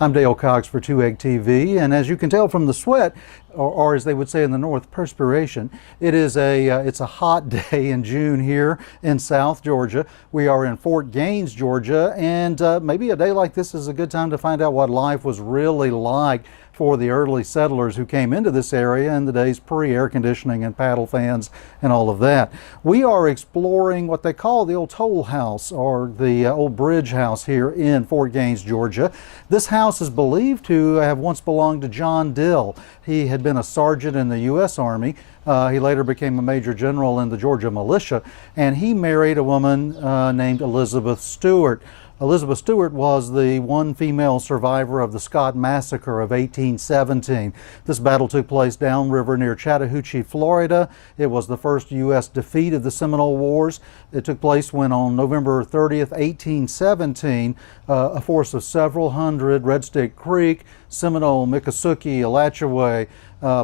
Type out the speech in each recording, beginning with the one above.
I'm Dale Cox for 2 Egg TV, and as you can tell from the sweat, or as they would say in the North, perspiration, it's a hot day in June here in South Georgia. We are in Fort Gaines, Georgia, and maybe a day like this is a good time to find out what life was really like for the early settlers who came into this area in the days pre-air conditioning and paddle fans and all of that. We are exploring what they call the old toll house, or the old bridge house here in Fort Gaines, Georgia. This house is believed to have once belonged to John Dill. He had been a sergeant in the U.S. Army. He later became a major general in the Georgia militia, and he married a woman named Elizabeth Stewart. Elizabeth Stewart was the one female survivor of the Scott Massacre of 1817. This battle took place downriver near Chattahoochee, Florida. It was the first U.S. defeat of the Seminole Wars. It took place when on November 30th, 1817, a force of several hundred Red Stick Creek, Seminole, Miccosukee, Alachua,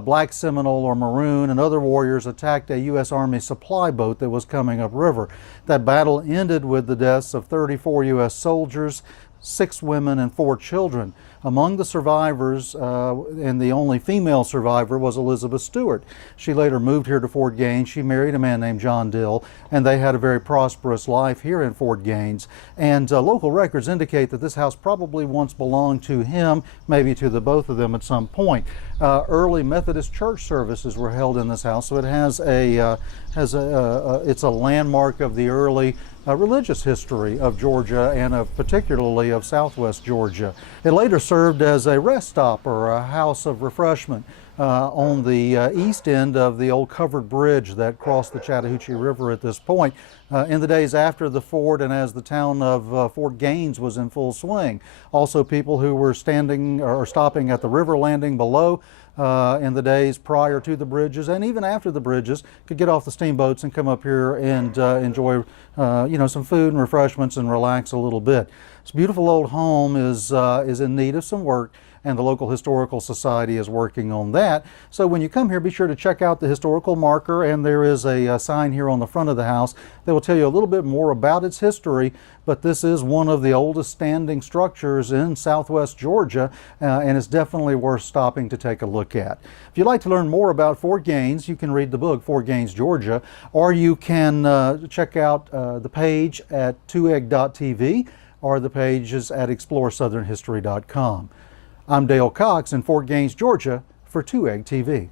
Black Seminole or Maroon, and other warriors attacked a U.S. Army supply boat that was coming upriver. That battle ended with the deaths of 34 U.S. soldiers, 6 women, and 4 children. Among the survivors, and the only female survivor, was Elizabeth Stewart. She later moved here to Fort Gaines. She married a man named John Dill, and they had a very prosperous life here in Fort Gaines. And local records indicate that this house probably once belonged to him, maybe to the both of them at some point. Early Methodist church services were held in this house, so it has it's a landmark of the early religious history of Georgia, and particularly of Southwest Georgia. It later served as a rest stop or a house of refreshment on the east end of the old covered bridge that crossed the Chattahoochee River at this point. In the days after the fort and as the town of Fort Gaines was in full swing. Also, people who were standing or stopping at the river landing below in the days prior to the bridges and even after the bridges could get off the steamboats and come up here and enjoy some food and refreshments and relax a little bit. This beautiful old home is in need of some work, and the local historical society is working on that. So when you come here, be sure to check out the historical marker, and there is a sign here on the front of the house that will tell you a little bit more about its history. But this is one of the oldest standing structures in Southwest Georgia, and it's definitely worth stopping to take a look at. If you'd like to learn more about Fort Gaines, you can read the book Fort Gaines, Georgia, or you can check out the page at 2egg.tv or the pages at exploresouthernhistory.com. I'm Dale Cox in Fort Gaines, Georgia for 2 Egg TV.